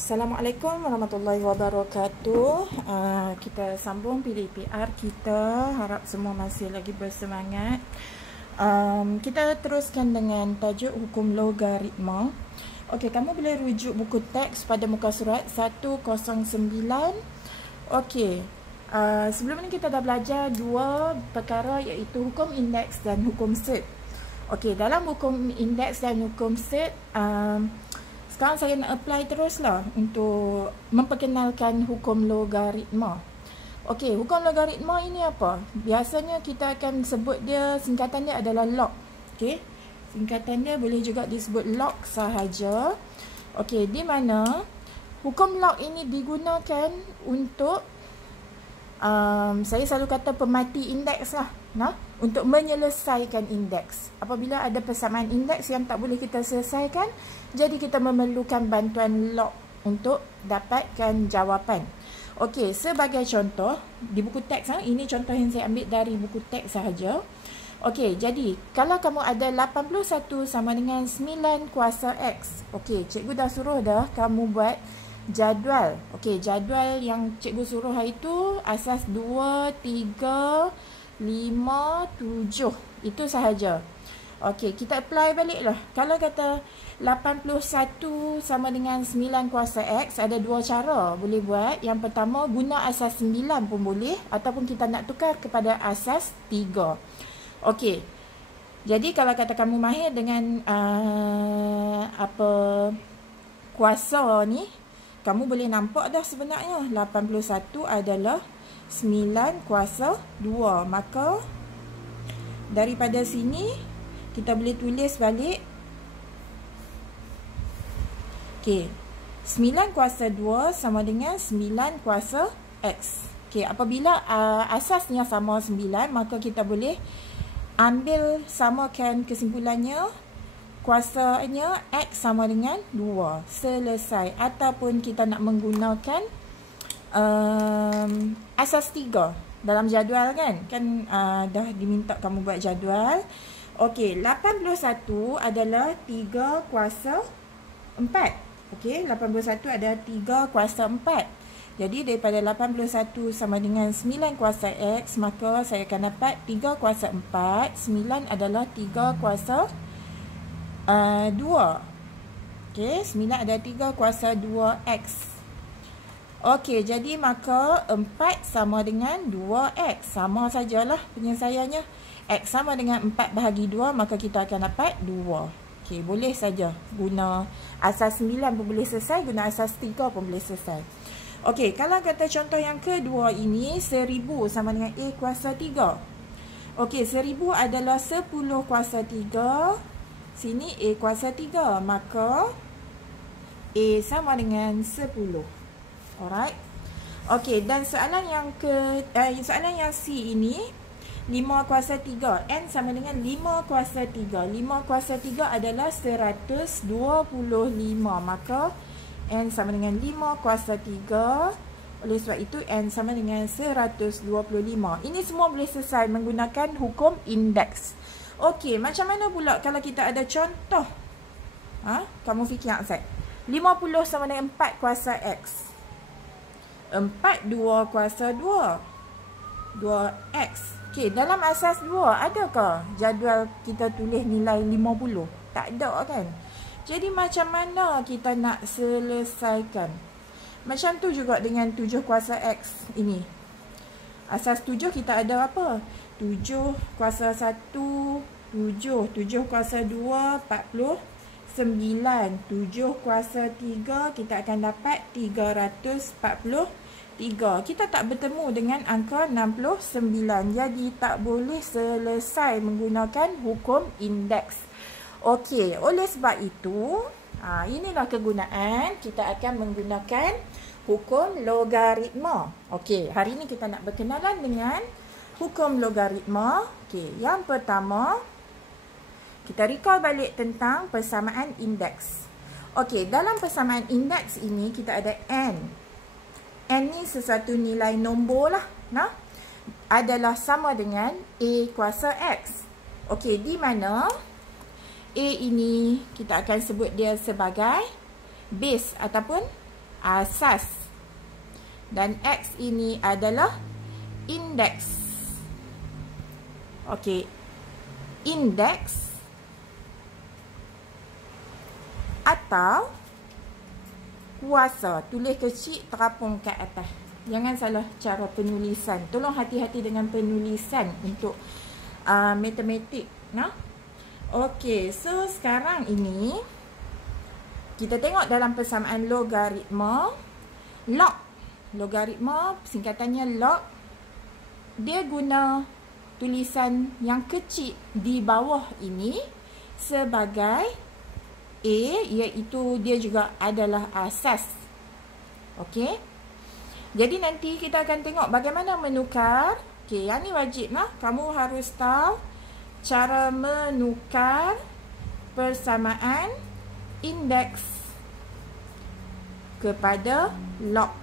Assalamualaikum warahmatullahi wabarakatuh. Kita sambung PDPR kita. Harap semua masih lagi bersemangat. Kita teruskan dengan tajuk hukum logaritma. Okey, kamu boleh rujuk buku teks pada muka surat 109. Okey. Sebelum ni kita dah belajar dua perkara, iaitu hukum indeks dan hukum set. Okey, dalam hukum indeks dan hukum set, sekarang saya nak apply teruslah untuk memperkenalkan hukum logaritma. Okey, hukum logaritma ini apa? Biasanya kita akan sebut dia, singkatan dia adalah log. Okey, singkatan dia boleh juga disebut log sahaja. Okey, di mana hukum log ini digunakan untuk saya selalu kata pemati indeks lah, untuk menyelesaikan indeks. Apabila ada persamaan indeks yang tak boleh kita selesaikan, jadi kita memerlukan bantuan log untuk dapatkan jawapan. Okey, sebagai contoh di buku teks, ini contoh yang saya ambil dari buku teks sahaja. Okey, jadi kalau kamu ada 81 sama dengan 9 kuasa X. Okey, cikgu dah suruh dah kamu buat jadual. Okey, jadual yang cikgu suruh hari tu asas 2, 3, 5, 7. Itu sahaja. Okey, kita apply balik lah. Kalau kata 81 sama dengan 9 kuasa X, ada dua cara boleh buat. Yang pertama, guna asas 9 pun boleh, ataupun kita nak tukar kepada asas 3. Okey, jadi kalau kata kamu mahir dengan kuasa ni, kamu boleh nampak dah sebenarnya 81 adalah 9 kuasa 2. Maka daripada sini kita boleh tulis balik. Okey, 9 kuasa 2 sama dengan 9 kuasa X. Okey, apabila asasnya sama 9, maka kita boleh ambil samakan kesimpulannya. Kuasanya X sama dengan 2. Selesai. Ataupun kita nak menggunakan asas 3 dalam jadual kan. Dah diminta kamu buat jadual. Okey, 81 adalah 3 kuasa 4. Okey, 81 adalah 3 kuasa 4. Jadi daripada 81 sama dengan 9 kuasa X, maka saya akan dapat 3 kuasa 4. 9 adalah 3 kuasa 2. Okey, 9 ada 3 kuasa 2X. Okey, jadi maka 4 sama dengan 2X. Sama sajalah penyelesaiannya. X sama dengan 4 bahagi 2, maka kita akan dapat 2. Okey, boleh saja guna asas 9 pun boleh selesai, guna asas 3 pun boleh selesai. Okey, kalau kata contoh yang kedua ini, 1000 sama dengan A kuasa 3. Okey, 1000 adalah 10 kuasa 3. Sini A kuasa 3, maka A sama dengan 10. Alright. Okey, dan soalan yang soalan yang C ini 5 kuasa 3. N sama dengan 5 kuasa 3. 5 kuasa 3 adalah 125. Maka N sama dengan 5 kuasa 3. Oleh sebab itu N sama dengan 125. Ini semua boleh selesai menggunakan hukum indeks. Okey, macam mana pula kalau kita ada contoh? Kamu fikir Zat. 50 sama dengan 4 kuasa X. 4 2 kuasa 2. 2X. Okey, dalam asas 2 adakah jadual kita tulis nilai 50? Tak ada kan? Jadi macam mana kita nak selesaikan? Macam tu juga dengan 7 kuasa X ini. Asas 7 kita ada apa? 7 kuasa 1, 7. 7 kuasa 2, 49. 7 kuasa 3, kita akan dapat 343. Kita tak bertemu dengan angka 69. Jadi tak boleh selesai menggunakan hukum indeks. Okey, oleh sebab itu, inilah kegunaan kita akan menggunakan hukum logaritma. Okey, hari ini kita nak berkenalan dengan hukum logaritma. Okey, yang pertama, kita recall balik tentang persamaan indeks. Okey, dalam persamaan indeks ini kita ada N. N ni sesuatu nilai nombor lah. Adalah sama dengan A kuasa X. Okey, di mana A ini kita akan sebut dia sebagai base ataupun asas. Dan X ini adalah indeks. Okey. Indeks atau kuasa. Tulis kecil, terapung kat atas. Jangan salah cara penulisan. Tolong hati-hati dengan penulisan untuk matematik. Nah? Okey, so sekarang ini kita tengok dalam persamaan logaritma. Log. Logaritma, singkatannya log. Dia guna tulisan yang kecil di bawah ini sebagai A, iaitu dia juga adalah asas. Okey. Jadi nanti kita akan tengok bagaimana menukar. Okey, yang ni wajib lah. Kamu harus tahu cara menukar persamaan indeks kepada log.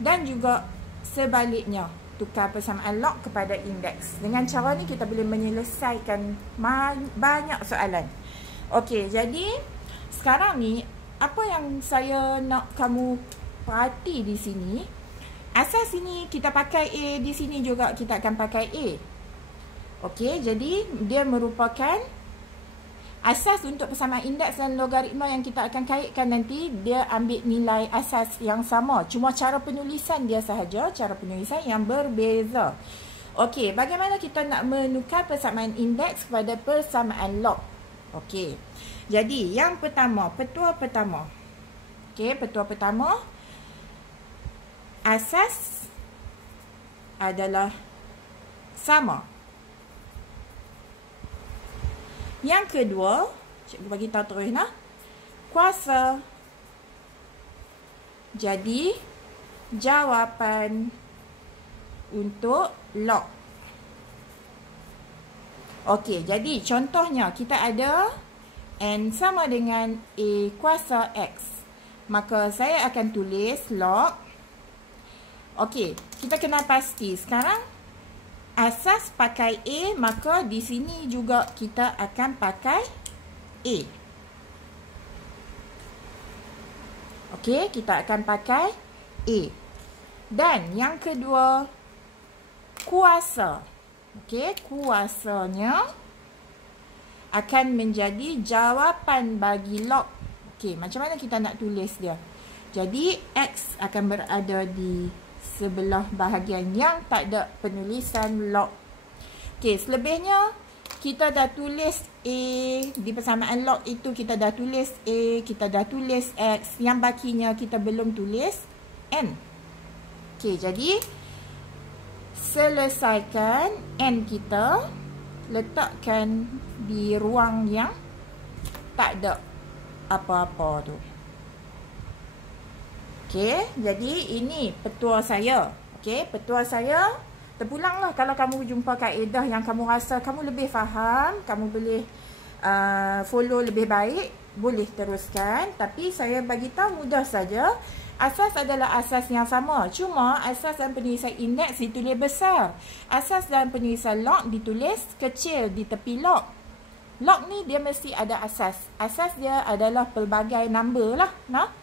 Dan juga sebaliknya, tukar persamaan log kepada indeks. Dengan cara ni kita boleh menyelesaikan banyak soalan. Okey, jadi sekarang ni apa yang saya nak kamu perhati di sini, asas ini kita pakai A, di sini juga kita akan pakai A. Okey, jadi dia merupakan asas untuk persamaan indeks dan logaritma yang kita akan kaitkan nanti. Dia ambil nilai asas yang sama, cuma cara penulisan dia sahaja, cara penulisan yang berbeza. Okey, bagaimana kita nak menukar persamaan indeks kepada persamaan log? Okey, jadi yang pertama, petua pertama. Okey, petua pertama, asas adalah sama. Yang kedua, cikgu bagi tahu terus nah. Kuasa. Jadi jawapan untuk log. Okey, jadi contohnya kita ada N sama dengan A kuasa X. Maka saya akan tulis log. Okey, kita kena pasti sekarang asas pakai A, maka di sini juga kita akan pakai A. Okey, kita akan pakai A. Dan yang kedua, kuasa. Okey, kuasanya akan menjadi jawapan bagi log. Okey, macam mana kita nak tulis dia? Jadi, X akan berada di sebelah bahagian yang tak ada penulisan log. Okey, selebihnya kita dah tulis A. Di persamaan log itu kita dah tulis A, kita dah tulis X. Yang bakinya kita belum tulis N. Okey, jadi selesaikan N kita, letakkan di ruang yang tak ada apa-apa tu. Okey, jadi ini petua saya. Okey, petua saya. Terpulanglah kalau kamu jumpa kaedah yang kamu rasa kamu lebih faham, kamu boleh follow lebih baik, boleh teruskan. Tapi saya bagi tahu mudah saja. Asas adalah asas yang sama. Cuma asas dan penulisan indeks ditulis besar. Asas dan penulisan log ditulis kecil di tepi log. Log ni dia mesti ada asas. Asas dia adalah pelbagai number lah. Nah.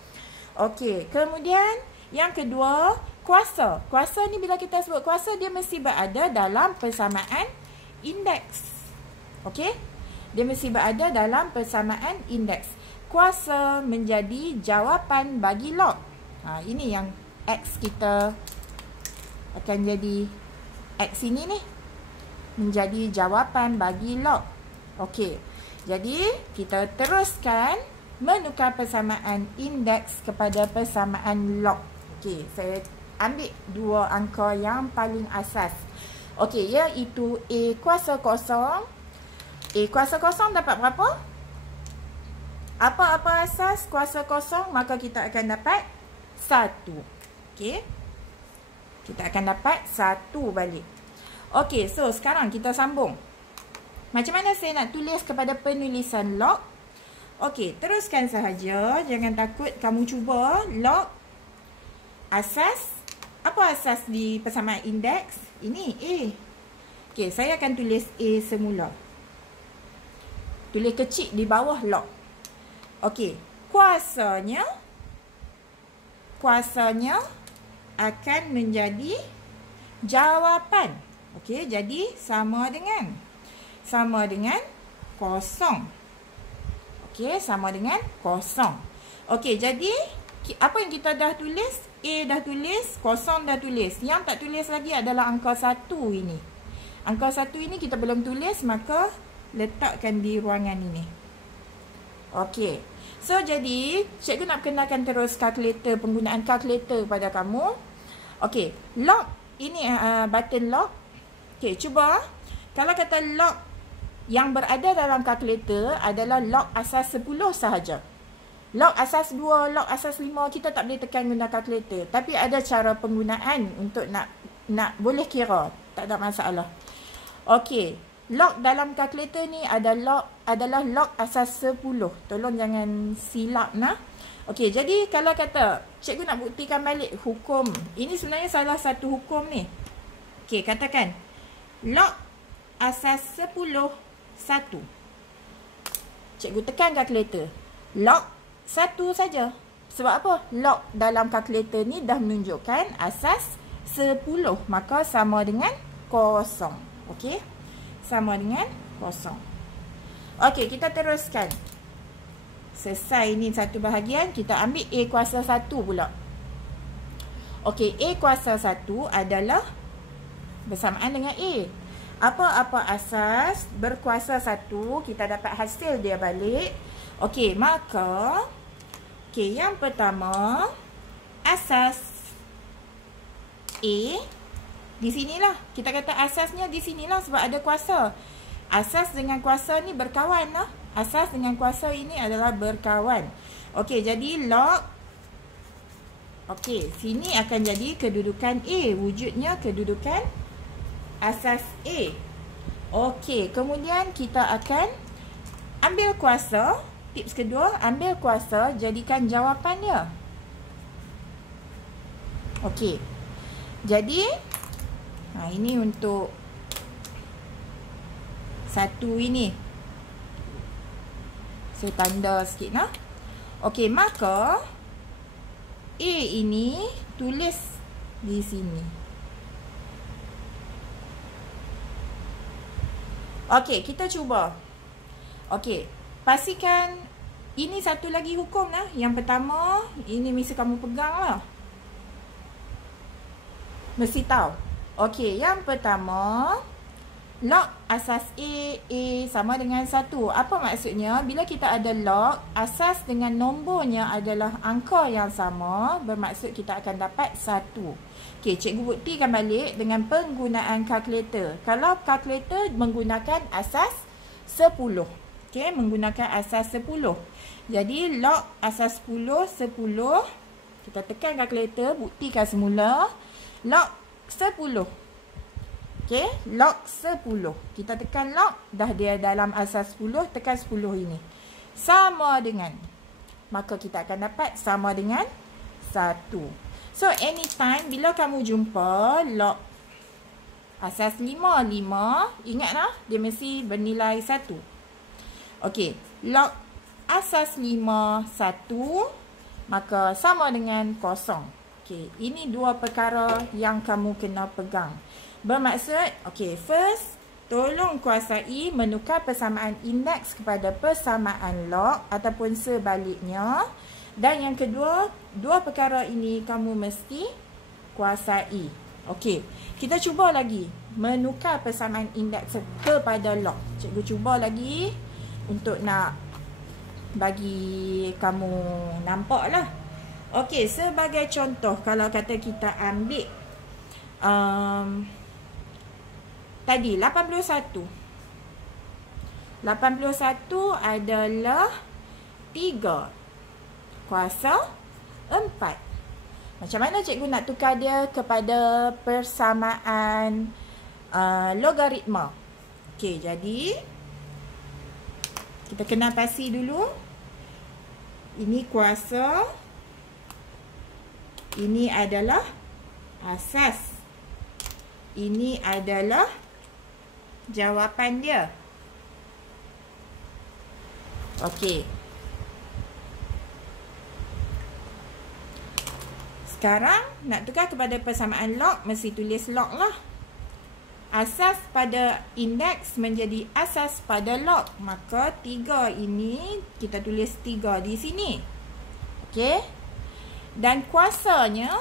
Okey, kemudian yang kedua, kuasa. Kuasa ni bila kita sebut kuasa, dia mesti berada dalam persamaan indeks. Okey? Dia mesti berada dalam persamaan indeks. Kuasa menjadi jawapan bagi log. Ini yang X kita akan jadi X ini ni. Menjadi jawapan bagi log. Okey. Jadi, kita teruskan menukar persamaan indeks kepada persamaan log. Okey, saya ambil dua angka yang paling asas. Okey, iaitu A kuasa kosong. A kuasa kosong dapat berapa? Apa-apa asas kuasa kosong, maka kita akan dapat 1. Okey. Kita akan dapat 1 balik. Okey, so sekarang kita sambung. Macam mana saya nak tulis kepada penulisan log? Okey, teruskan sahaja. Jangan takut, kamu cuba log asas. Apa asas di persamaan indeks? Ini A. Okey, saya akan tulis A semula. Tulis kecil di bawah log. Okey, kuasanya kuasanya akan menjadi jawapan. Okey, jadi sama dengan kosong. Okey, sama dengan kosong. Okey, jadi apa yang kita dah tulis? A dah tulis, kosong dah tulis. Yang tak tulis lagi adalah angka 1 ini. Angka 1 ini kita belum tulis, maka letakkan di ruangan ini. Okey. So, jadi cikgu nak kenalkan terus kalkulator, penggunaan kalkulator pada kamu. Okey, lock ini button lock. Okey, cuba. Kalau kata lock yang berada dalam kalkulator adalah lock asas 10 sahaja. Lock asas 2, lock asas 5 kita tak boleh tekan guna kalkulator. Tapi ada cara penggunaan untuk nak boleh kira. Tak ada masalah. Okey, lock dalam kalkulator ni adalah lock asas 10. Tolong jangan silap nah. Okey, jadi kalau kata cikgu nak buktikan balik hukum. Ini sebenarnya salah satu hukum ni. Okey, katakan lock asas 10 1. Cikgu tekan kalkulator. Lock 1 saja. Sebab apa? Lock dalam kalkulator ni dah menunjukkan asas 10. Maka sama dengan kosong. Okey? Sama dengan kosong. Okey, kita teruskan. Selesai ni satu bahagian. Kita ambil A kuasa 1 pula. Okey, A kuasa 1 adalah bersamaan dengan A. Apa-apa asas berkuasa 1, kita dapat hasil dia balik. Okey, maka yang pertama asas A di sinilah. Kita kata asasnya di sinilah sebab ada kuasa. Asas dengan kuasa ni berkawan lah. Asas dengan kuasa ini adalah berkawan. Okey, jadi log. Okey, sini akan jadi kedudukan A. Wujudnya kedudukan asas A. Okey, kemudian kita akan ambil kuasa. Tips kedua, ambil kuasa, jadikan jawapan dia. Okey. Jadi, ini untuk satu ini. Saya tanda sikit nah. Okey, maka A ini tulis di sini. Okey, kita cuba. Okey, pastikan ini satu lagi hukum lah. Yang pertama, ini mesti kamu pegang lah. Mesti tahu. Okey, yang pertama, log asas A sama dengan 1. Apa maksudnya? Bila kita ada log, asas dengan nombornya adalah angka yang sama, bermaksud kita akan dapat 1. Okey, cikgu buktikan balik dengan penggunaan kalkulator. Kalau kalkulator menggunakan asas 10. Okey, menggunakan asas 10. Jadi, log asas 10, 10. Kita tekan kalkulator, buktikan semula. Log 10. Okey, log 10. Kita tekan log, dah dia dalam asas 10, tekan 10 ini. Sama dengan. Maka kita akan dapat sama dengan 1. So, anytime bila kamu jumpa log asas 5, ingatlah, dia mesti bernilai 1. Okey, log asas 5, 1, maka sama dengan 0. Okey, ini dua perkara yang kamu kena pegang. Bermaksud, okey, first, tolong kuasai menukar persamaan indeks kepada persamaan log ataupun sebaliknya. Dan yang kedua, dua perkara ini kamu mesti kuasai. Okey, kita cuba lagi menukar persamaan indeks kepada log. Cikgu cuba lagi untuk nak bagi kamu nampak lah. Okey, sebagai contoh, kalau kata kita ambil tadi 81. 81 adalah 3 kuasa 4. Macam mana cikgu nak tukar dia kepada persamaan logaritma? Okey, jadi kita kena pasti dulu. Ini kuasa. Ini adalah asas. Ini adalah jawapan dia. Okey. Sekarang nak tukar kepada persamaan log, mesti tulis log lah. Asas pada indeks menjadi asas pada log. Maka 3 ini kita tulis 3 di sini. Okey. Dan kuasanya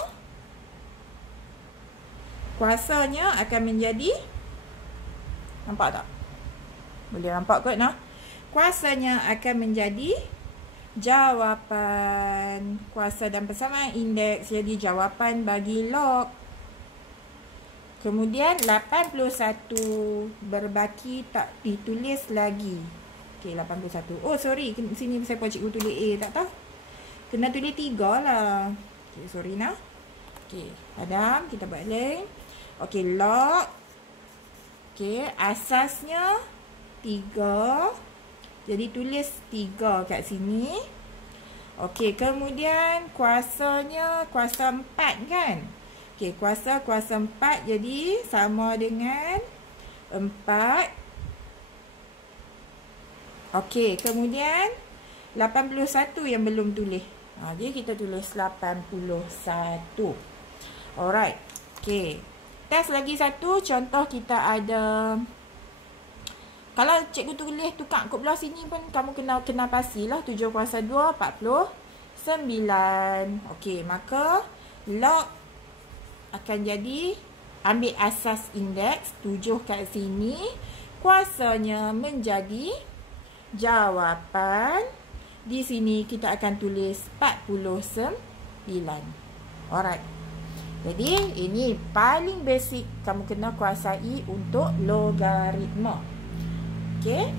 akan menjadi, nampak tak? Boleh nampak kot nah. Kuasanya akan menjadi jawapan. Kuasa dan persamaan indeks jadi jawapan bagi log. Kemudian 81 berbaki tak ditulis lagi. Okey, 81. Oh sorry, sini saya pun cikgu tulis A, tak tahu. Kena tulis 3 lah. Okey, sorry nah. Okey, padam, kita balik. Okey, log. Okey, asasnya 3. Jadi tulis 3 kat sini. Okey, kemudian kuasanya kuasa 4 kan? Okey, kuasa 4 jadi sama dengan 4. Okey, kemudian 81 yang belum tulis. Jadi kita tulis 81. Alright. Okey. Test lagi satu. Contoh kita ada, kalau cikgu tulis tukar kod belah sini pun kamu kena pastilah 7 kuasa 2 49. Okey, maka log akan jadi, ambil asas indeks 7 kat sini, kuasanya menjadi jawapan. Di sini kita akan tulis 49. Alright. Jadi ini paling basic kamu kena kuasai untuk logaritma. Okey.